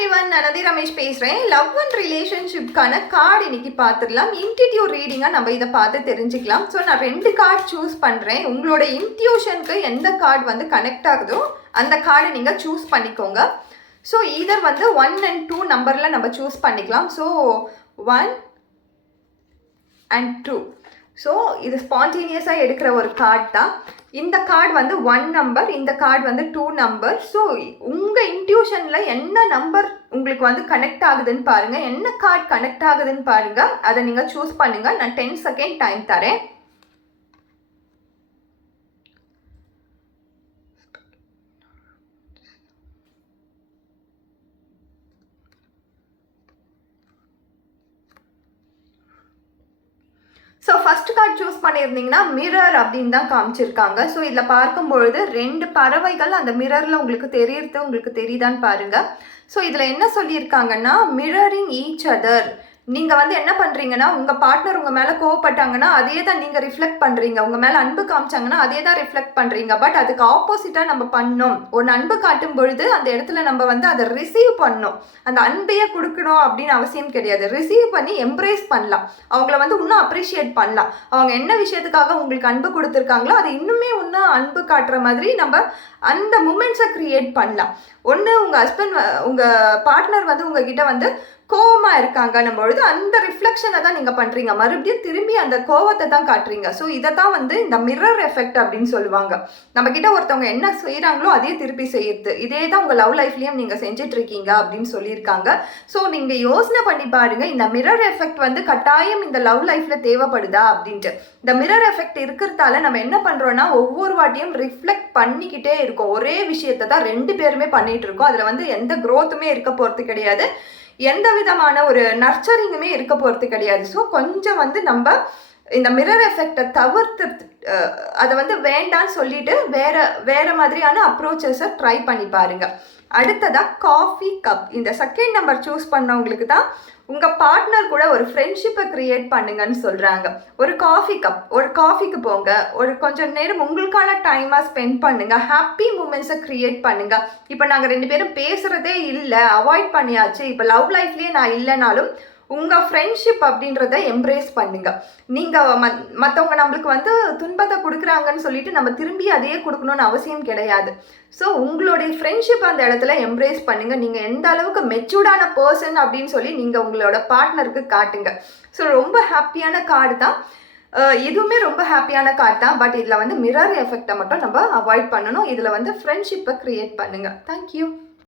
Everyone, நான் ரமேஷ் பேசுகிறேன். Love and ரிலேஷன்ஷிப்கான card இன்னைக்கு பார்த்துடலாம். இன்ட்யூட்டிவ் ரீடிங்காக நம்ம இதை பார்த்து தெரிஞ்சுக்கலாம். ஸோ நான் 2 கார்டு சூஸ் பண்ணுறேன். உங்களோட இன்ட்யூஷனுக்கு எந்த கார்டு வந்து கனெக்ட் ஆகுதோ அந்த கார்டை நீங்கள் சூஸ் பண்ணிக்கோங்க. ஸோ இதர் வந்து 1 and 2 நம்பரில் நம்ம சூஸ் பண்ணிக்கலாம். So 1 and 2. ஸோ இது ஸ்பான்டேனியஸாக எடுக்கிற ஒரு கார்டு தான். இந்த கார்டு வந்து 1 நம்பர், இந்த கார்டு வந்து 2 நம்பர். ஸோ உங்கள் இன்ட்யூஷனில் என்ன நம்பர் உங்களுக்கு வந்து கனெக்ட் ஆகுதுன்னு பாருங்கள், என்ன கார்டு கனெக்ட் ஆகுதுன்னு பாருங்கள், அதை நீங்கள் சூஸ் பண்ணுங்கள். நான் 10 செகண்ட் டைம் தரேன். ஸோ ஃபஸ்ட் கார்டு சூஸ் பண்ணியிருந்தீங்கன்னா மிரர் அப்படின்னு தான் காமிச்சிருக்காங்க. ஸோ இதில் பார்க்கும்பொழுது 2 பறவைகள் அந்த மிரரில் உங்களுக்கு தெரியறது உங்களுக்கு தெரியுதான்னு பாருங்கள். ஸோ இதில் என்ன சொல்லியிருக்காங்கன்னா, மிரரிங் ஈச் அதர். நீங்கள் வந்து என்ன பண்ணுறீங்கன்னா, உங்கள் பார்ட்னர் உங்கள் மேலே கோவப்பட்டாங்கன்னா அதே தான் நீங்கள் ரிஃப்ளெக்ட் பண்ணுறீங்க. உங்கள் மேலே அன்பு காமிச்சாங்கன்னா அதே தான் ரிஃப்ளெக்ட் பண்ணுறீங்க. பட் அதுக்கு ஆப்போசிட்டாக நம்ம பண்ணோம். ஒரு அன்பு காட்டும் பொழுது அந்த இடத்துல நம்ம வந்து அதை ரிசீவ் பண்ணணும். அந்த அன்பையே கொடுக்கணும் அப்படின்னு அவசியம் கிடையாது. ரிசீவ் பண்ணி எம்ப்ரேஸ் பண்ணலாம். அவங்கள வந்து இன்னும் அப்ரிஷியேட் பண்ணலாம். அவங்க என்ன விஷயத்துக்காக உங்களுக்கு அன்பு கொடுத்துருக்காங்களோ அது இன்னுமே இன்னும் அன்பு காட்டுற மாதிரி நம்ம அந்த மூமெண்ட்ஸை க்ரியேட் பண்ணலாம். ஒன்று உங்கள் ஹஸ்பண்ட் உங்கள் பார்ட்னர் வந்து உங்ககிட்ட வந்து கோவமாக இருக்காங்கன்னும் பொழுது அந்த ரிஃப்ளெக்ஷனை தான் நீங்கள் பண்ணுறீங்க. மறுபடியும் திரும்பி அந்த கோவத்தை தான் காட்டுறீங்க. ஸோ இதை தான் வந்து இந்த மிரர் எஃபெக்ட் அப்படின்னு சொல்லுவாங்க. நம்மக்கிட்ட ஒருத்தவங்க என்ன செய்கிறாங்களோ அதே திருப்பி செய்யுது. இதே தான் உங்கள் லவ் லைஃப்லேயும் நீங்கள் செஞ்சிட்ருக்கீங்க அப்படின்னு சொல்லியிருக்காங்க. ஸோ நீங்கள் யோசனை பண்ணி பாருங்கள், இந்த மிரர் எஃபெக்ட் வந்து கட்டாயம் இந்த லவ் லைஃப்பில் தேவைப்படுதா அப்படின்ட்டு. இந்த மிரர் எஃபெக்ட் இருக்கிறதால நம்ம என்ன பண்ணுறோன்னா, ஒவ்வொரு வாட்டியும் ரிஃப்ளெக்ட் பண்ணிக்கிட்டே இருக்கோம். ஒரே விஷயத்தை தான் 2 பேருமே பண்ணிகிட்டு இருக்கோம். அதில் வந்து எந்த க்ரோத்துமே இருக்க போகிறது கிடையாது, எந்த விதமான ஒரு நர்ச்சரிங்குமே இருக்க போகிறது கிடையாது. ஸோ கொஞ்சம் வந்து நம்ம இந்த மிரர் எஃபெக்டை தவிர்த்து அதை வந்து வேண்டான்னு சொல்லிட்டு வேறு மாதிரியான அப்ரோச்சஸை ட்ரை பண்ணி பாருங்கள். அடுத்ததாக காஃபி கப். இந்த செகண்ட் நம்பர் சூஸ் பண்ணவங்களுக்கு தான் உங்கள் பார்ட்னர் கூட ஒரு ஃப்ரெண்ட்ஷிப்பை க்ரியேட் பண்ணுங்கன்னு சொல்கிறாங்க. ஒரு காஃபி கப், ஒரு காஃபிக்கு போங்க, ஒரு கொஞ்சம் நேரம் உங்களுக்கான டைமாக ஸ்பெண்ட் பண்ணுங்கள், ஹாப்பி மூமெண்ட்ஸை க்ரியேட் பண்ணுங்கள். இப்போ நாங்கள் 2 பேரும் பேசுகிறதே இல்லை, அவாய்ட் பண்ணியாச்சு, இப்போ லவ் லைஃப்லேயே நான் இல்லைனாலும் உங்கள் ஃப்ரெண்ட்ஷிப் அப்படின்றத எம்ப்ரேஸ் பண்ணுங்கள். நீங்கள் மற்றவங்க நம்மளுக்கு வந்து துன்பத்தை கொடுக்குறாங்கன்னு சொல்லிட்டு நம்ம திரும்பி அதையே கொடுக்கணும்னு அவசியம் கிடையாது. ஸோ உங்களுடைய ஃப்ரெண்ட்ஷிப் அந்த இடத்துல எம்ப்ரேஸ் பண்ணுங்கள். நீங்கள் எந்த அளவுக்கு மெச்சூர்டான பர்சன் அப்படின்னு சொல்லி நீங்கள் உங்களோட பார்ட்னருக்கு காட்டுங்க. ஸோ ரொம்ப ஹாப்பியான கார்டு தான். இதுவுமே ரொம்ப ஹாப்பியான கார்டு தான். பட் இதில் வந்து மிரர் எஃபெக்டை மட்டும் நம்ம அவாய்ட் பண்ணணும். இதில் வந்து ஃப்ரெண்ட்ஷிப்பை க்ரியேட் பண்ணுங்கள். தேங்க்யூ.